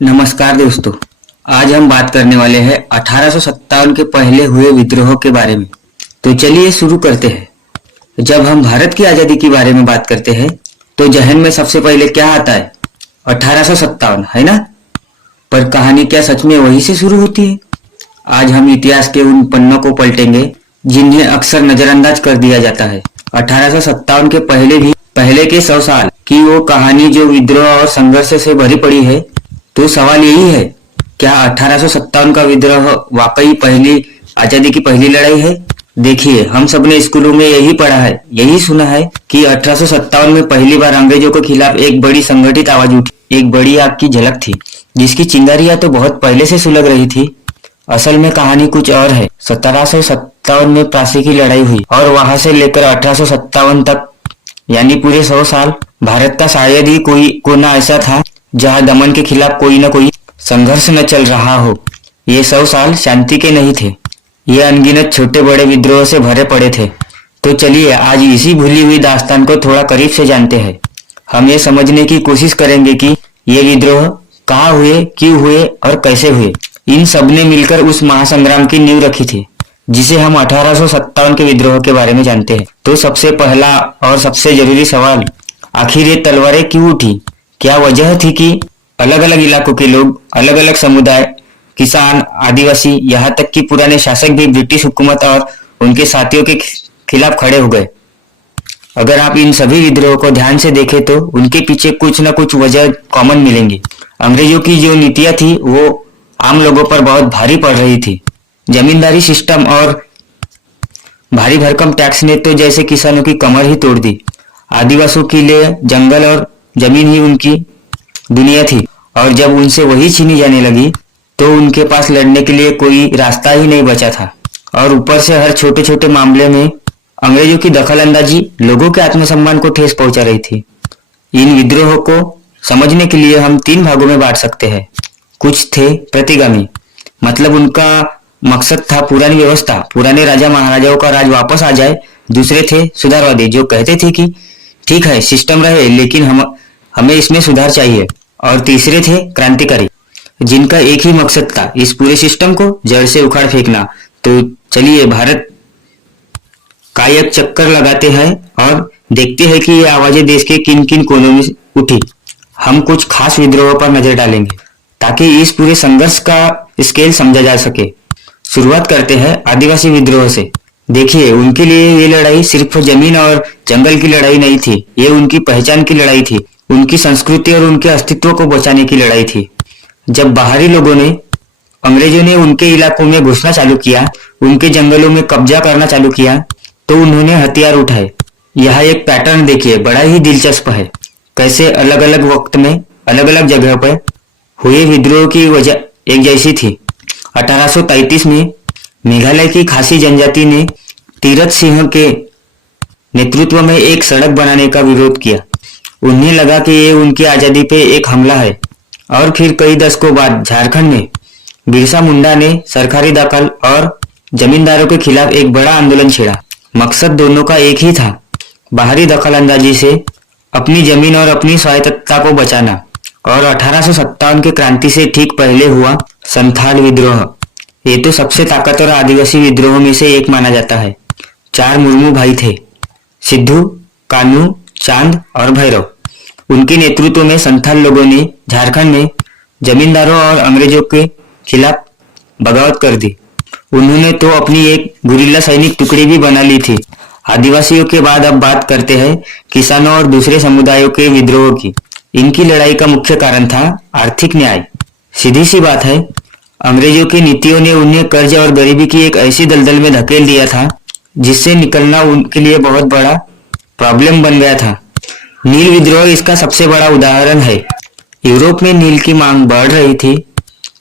नमस्कार दोस्तों। आज हम बात करने वाले हैं 1857 के पहले हुए विद्रोह के बारे में। तो चलिए शुरू करते हैं। जब हम भारत की आजादी के बारे में बात करते हैं तो जहन में सबसे पहले क्या आता है? 1857, है ना? पर कहानी क्या सच में वहीं से शुरू होती है? आज हम इतिहास के उन पन्नों को पलटेंगे जिन्हें अक्सर नजरअंदाज कर दिया जाता है। 1857 के पहले के 100 साल की वो कहानी जो विद्रोह और संघर्ष से भरी पड़ी है। तो सवाल यही है, क्या 1857 का विद्रोह वाकई पहली आजादी की पहली लड़ाई है? देखिए, हम सबने स्कूलों में यही पढ़ा है, यही सुना है कि 1857 में पहली बार अंग्रेजों के खिलाफ एक बड़ी संगठित आवाज उठी। एक बड़ी आग की झलक थी जिसकी चिंगारियां तो बहुत पहले से सुलग रही थी। असल में कहानी कुछ और है। 1757 में प्लासी की लड़ाई हुई और वहां से लेकर 1857 तक यानी पूरे 100 साल भारत का शायद ही कोई कोना ऐसा था जहां दमन के खिलाफ कोई न कोई संघर्ष न चल रहा हो। ये 100 साल शांति के नहीं थे, ये अनगिनत छोटे बड़े विद्रोह से भरे पड़े थे। तो चलिए आज इसी भूली हुई दास्तान को थोड़ा करीब से जानते हैं। हम ये समझने की कोशिश करेंगे कि ये विद्रोह कहाँ हुए, क्यों हुए और कैसे हुए। इन सब ने मिलकर उस महासंग्राम की नींव रखी थी जिसे हम 1857 के विद्रोह के बारे में जानते हैं। तो सबसे पहला और सबसे जरूरी सवाल, आखिर ये तलवारें क्यों उठी? क्या वजह थी कि अलग अलग इलाकों के लोग, अलग अलग समुदाय, किसान, आदिवासी, यहाँ तक कि पुराने शासक भी ब्रिटिश हुकूमत और उनके साथियों के खिलाफ खड़े हो गए? अगर आप इन सभी विद्रोह को ध्यान से देखें तो उनके पीछे कुछ न कुछ वजह कॉमन मिलेंगी। अंग्रेजों की जो नीतियां थी वो आम लोगों पर बहुत भारी पड़ रही थी। जमींदारी सिस्टम और भारी भरकम टैक्स ने तो जैसे किसानों की कमर ही तोड़ दी। आदिवासियों के लिए जंगल और जमीन ही उनकी दुनिया थी और जब उनसे वही छीनी जाने लगी तो उनके पास लड़ने के लिए कोई रास्ता ही नहीं बचा था। और ऊपर से हर छोटे छोटे मामले में अंग्रेजों की दखलंदाजी लोगों के आत्मसम्मान को ठेस पहुंचा रही थी। इन विद्रोहों को समझने के लिए हम 3 भागों में बांट सकते हैं। कुछ थे प्रतिगामी, मतलब उनका मकसद था पुरानी व्यवस्था, पुराने राजा महाराजाओं का राज वापस आ जाए। दूसरे थे सुधारवादी, जो कहते थे कि ठीक है सिस्टम रहे लेकिन हमें इसमें सुधार चाहिए। और तीसरे थे क्रांतिकारी, जिनका एक ही मकसद था, इस पूरे सिस्टम को जड़ से उखाड़ फेंकना। तो चलिए भारत का एक चक्कर लगाते हैं और देखते हैं कि ये आवाजें देश के किन किन कोनों में उठी। हम कुछ खास विद्रोहों पर नजर डालेंगे ताकि इस पूरे संघर्ष का स्केल समझा जा सके। शुरुआत करते हैं आदिवासी विद्रोह से। देखिए, उनके लिए ये लड़ाई सिर्फ जमीन और जंगल की लड़ाई नहीं थी, ये उनकी पहचान की लड़ाई थी, उनकी संस्कृति और उनके अस्तित्व को बचाने की लड़ाई थी। जब बाहरी लोगों ने, अंग्रेजों ने उनके इलाकों में घुसना चालू किया, उनके जंगलों में कब्जा करना चालू किया, तो उन्होंने हथियार उठाए। यह एक पैटर्न देखिए, बड़ा ही दिलचस्प है। कैसे अलग अलग वक्त में अलग अलग जगह पर हुए विद्रोह की वजह एक जैसी थी। 1833 में मेघालय की खासी जनजाति ने तीरथ सिंह के नेतृत्व में एक सड़क बनाने का विरोध किया। उन्हें लगा कि ये उनकी आजादी पे एक हमला है। और फिर कई दशकों बाद झारखंड में बिरसा मुंडा ने सरकारी दखल और जमींदारों के खिलाफ एक बड़ा आंदोलन छेड़ा। मकसद दोनों का एक ही था, बाहरी दखलंदाजी से अपनी जमीन और अपनी स्वायत्तता को बचाना। और 1857 के क्रांति से ठीक पहले हुआ संथाल विद्रोह, ये तो सबसे ताकतवर आदिवासी विद्रोह में से एक माना जाता है। 4 मुर्मू भाई थे, सिद्धू, कानू, चांद और भैरव। उनके नेतृत्व में संथाल लोगों ने झारखंड में जमींदारों और अंग्रेजों के खिलाफ बगावत कर दी। उन्होंने तो अपनी एक गुरिल्ला सैनिक टुकड़ी भी बना ली थी। आदिवासियों के बाद अब बात करते हैं किसानों और दूसरे समुदायों के विद्रोह की। इनकी लड़ाई का मुख्य कारण था आर्थिक न्याय। सीधी सी बात है, अंग्रेजों की नीतियों ने उन्हें कर्ज और गरीबी की एक ऐसी दलदल में धकेल दिया था जिससे निकलना उनके लिए बहुत बड़ा प्रॉब्लम बन गया था। नील विद्रोह इसका सबसे बड़ा उदाहरण है। यूरोप में नील की मांग बढ़ रही थी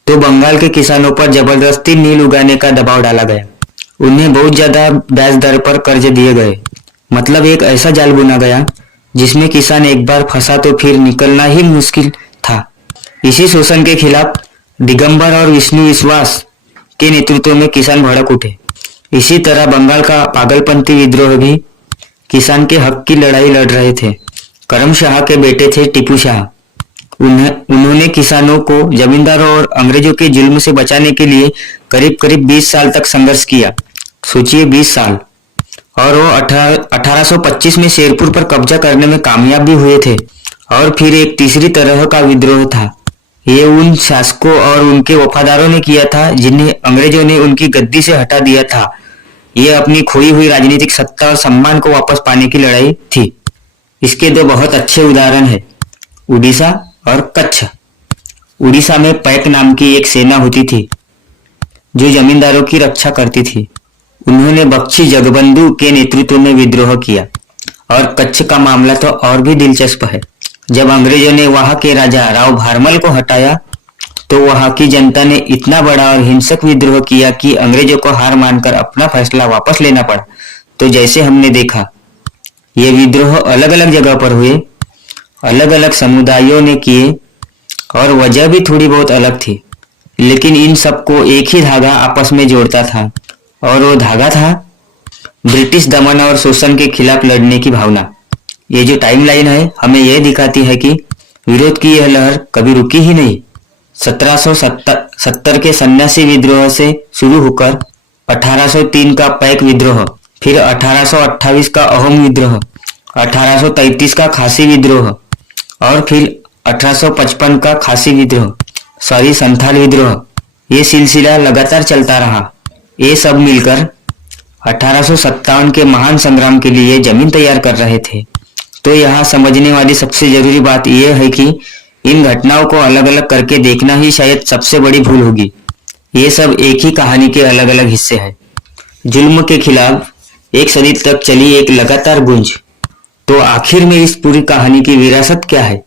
तो बंगाल के किसानों पर जबरदस्ती नील उगाने का दबाव डाला गया। उन्हें बहुत ज्यादा ब्याज दर पर कर्ज दिए गए। मतलब एक ऐसा जाल बुना गया जिसमें किसान एक बार फंसा तो फिर निकलना ही मुश्किल था। इसी शोषण के खिलाफ दिगंबर और विष्णु विश्वास के नेतृत्व में किसान भड़क उठे। इसी तरह बंगाल का पागलपंथी विद्रोह भी किसान के हक की लड़ाई लड़ रहे थे। करम शाह के बेटे थे टीपू शाह। उन्होंने किसानों को जमींदारों और अंग्रेजों के जुल्म से बचाने के लिए करीब करीब 20 साल तक संघर्ष किया। सोचिए 20 साल। और वो 1825 में शेरपुर पर कब्जा करने में कामयाब भी हुए थे। और फिर एक तीसरी तरह का विद्रोह था। ये उन शासकों और उनके वफादारों ने किया था जिन्हें अंग्रेजों ने उनकी गद्दी से हटा दिया था। ये अपनी खोई हुई राजनीतिक सत्ता और सम्मान को वापस पाने की लड़ाई थी। इसके दो बहुत अच्छे उदाहरण हैं, उड़ीसा और कच्छ। उड़ीसा में पैक नाम की एक सेना होती थी जो जमींदारों की रक्षा करती थी। उन्होंने बख्शी जगबंधु के नेतृत्व में विद्रोह किया। और कच्छ का मामला तो और भी दिलचस्प है। जब अंग्रेजों ने वहां के राजा राव भारमल को हटाया तो वहां की जनता ने इतना बड़ा और हिंसक विद्रोह किया कि अंग्रेजों को हार मानकर अपना फैसला वापस लेना पड़ा। तो जैसे हमने देखा, ये विद्रोह अलग अलग जगह पर हुए, अलग अलग समुदायों ने किए और वजह भी थोड़ी बहुत अलग थी, लेकिन इन सबको एक ही धागा आपस में जोड़ता था और वो धागा था ब्रिटिश दमन और शोषण के खिलाफ लड़ने की भावना। ये जो टाइमलाइन है हमें यह दिखाती है कि विरोध की यह लहर कभी रुकी ही नहीं। 1770 के सन्यासी विद्रोह से शुरू होकर 1803 का पैक विद्रोह, फिर 1828 का अहोम विद्रोह, 1833 का खासी विद्रोह और फिर 1855 का खासी विद्रोह, संथाल विद्रोह, ये सिलसिला लगातार चलता रहा। ये सब मिलकर 1857 के महान संग्राम के लिए जमीन तैयार कर रहे थे। तो यहाँ समझने वाली सबसे जरूरी बात यह है कि इन घटनाओं को अलग अलग करके देखना ही शायद सबसे बड़ी भूल होगी। ये सब एक ही कहानी के अलग अलग हिस्से हैं। जुल्म के खिलाफ एक सदी तक चली एक लगातार गूंज। तो आखिर में इस पूरी कहानी की विरासत क्या है?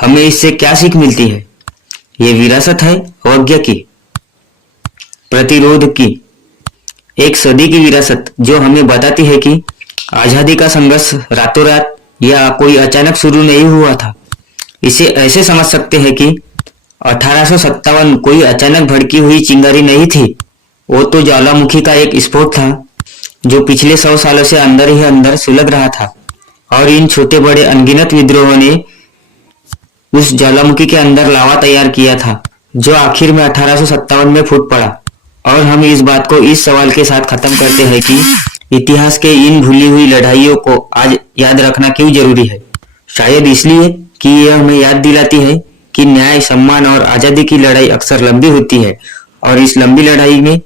हमें इससे क्या सीख मिलती है? ये विरासत है अवज्ञा की, प्रतिरोध की, एक सदी की विरासत जो हमें बताती है कि आजादी का संघर्ष रातों रात या कोई अचानक शुरू नहीं हुआ था। इसे ऐसे समझ सकते हैं कि 1857 कोई अचानक भड़की हुई चिंगारी नहीं थी। वो तो ज्वालामुखी का एक स्फोट था जो पिछले 100 सालों से अंदर ही अंदर सुलग रहा था। और इन छोटे बड़े अनगिनत विद्रोहों ने उस ज्वालामुखी के अंदर लावा तैयार किया था जो आखिर में 1857 में फूट पड़ा। और हम इस बात को इस सवाल के साथ खत्म करते हैं कि इतिहास के इन भूली हुई लड़ाइयों को आज याद रखना क्यों जरूरी है? शायद इसलिए कि यह हमें याद दिलाती है कि न्याय, सम्मान और आजादी की लड़ाई अक्सर लंबी होती है और इस लंबी लड़ाई में